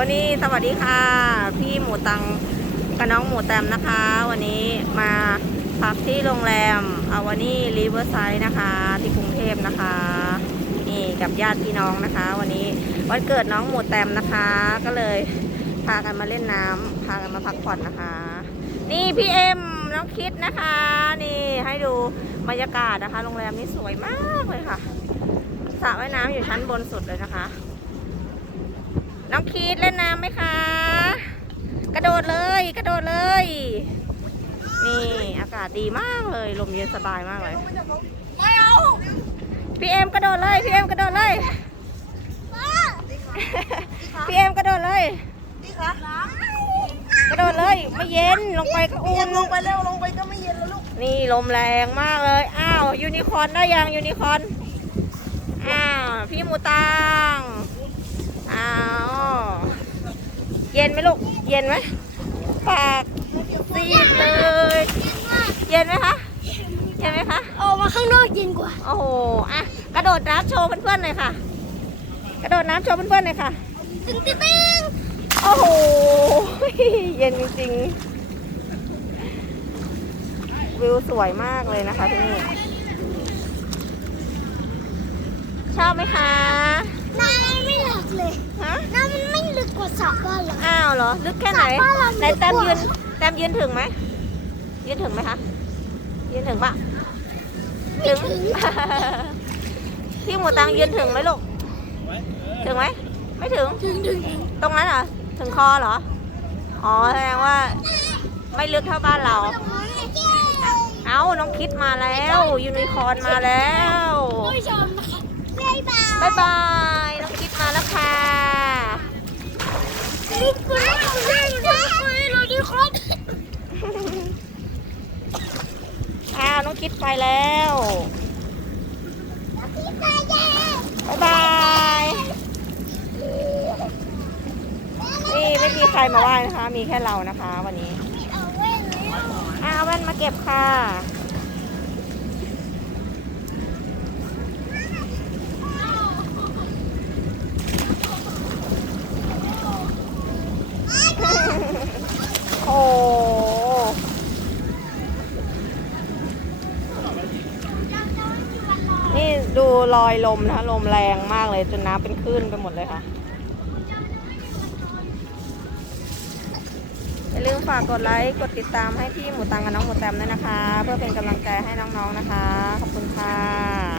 นี่สวัสดีค่ะ พี่หมูตังกับน้องหมูแตมนะคะ วันนี้มาพักที่โรงแรมอาวานี่ริเวอร์ไซด์นะคะ ที่กรุงเทพนะคะ นี่กับญาติพี่น้องนะคะ วันนี้วันเกิดน้องหมูแตมนะคะ ก็เลยพากันมาเล่นน้ำพากันมาพักผ่อนนะคะ นี่พี่เอ็มน้องคิดนะคะ นี่ให้ดูบรรยากาศนะคะ โรงแรมนี้สวยมากเลยค่ะสระว่ายน้ำอยู่ชั้นบนสุดเลยนะคะ น้องคิด ไหมคะ กระโดดเลยกระโดดเลย นี่อากาศดีมากเลย ลมเย็นสบายมากเลย ไม่เอา พี่เอ็มกระโดดเลย พี่เอ็มกระโดดเลย พี่เอ็มกระโดดเลยดีคะกระโดดเลยไม่เย็นลงไปก็เย็อุ่นนลงไปเร็วลงไปก็ไม่เย็นแล้วลูก นี่ลมแรงมากเลย อ้าวยูนิคอร์นได้ยังยูนิคอร์นอ้าวพี่หมูตัง เย็นไหมปากซีดเลย เย็นไหมคะ เย็นไหมคะ ออกมาข้างนอกเย็นกว่า โอ้โหอะกระโดดน้ำโชว์เพื่อนๆหน่อยค่ะ กระโดดน้ำโชว์เพื่อนๆหน่อยค่ะ ตึ้งตึ้งตึ้งโอ้โห เย็นจริงๆ วิวสวยมากเลยนะคะที่นี่ ชอบไหมคะ น้ำไม่ลึกเลย ฮะ น้ำมันไม่ลึกกว่า สระบ้านเราอ้าวเหรอ ลึกแค่ไหนสระบ้านเราไหนแตมลึกกยืว่านแตมยืนถึงไหม ยืนถึงไหมคะ ยืนถึงปะถึง พี่หมูตังยืนถึงไหมลูก ถึงไหม ไม่ถึงถึงถึงถึงตรงนั้นเหรอ ถึงคอเหรอ อ๋อ แสดงว่า ไม่ลึกเท่าบ้านเรา เอ้า น้องคิดมาแล้ว ยูนิคอร์นมาแล้ว ผู้ชมนะคะบ๊ายบาย บ๊ายบาย น้องคิดมาแล้วค่ะ อ้าวน้องคิดไปแล้วพี่ตายบ๊ายบาย นี่ไม่มีใครมาไหว้นะคะ มีแค่เรานะคะ วันนี้อาไว้เลยอ้าวแว่นมาเก็บค่ะ โอ้นี่ ดูรอยลมนะลมแรงมากเลยจนน้ำเป็นคลื่นไปหมดเลยค่ะอย่าลืมฝากกดไลค์กดติดตามให้พี่หมูตังกับน้องหมูแตมด้วยนะคะ เพื่อเป็นกำลังใจให้น้องๆนะคะ ขอบคุณค่ะ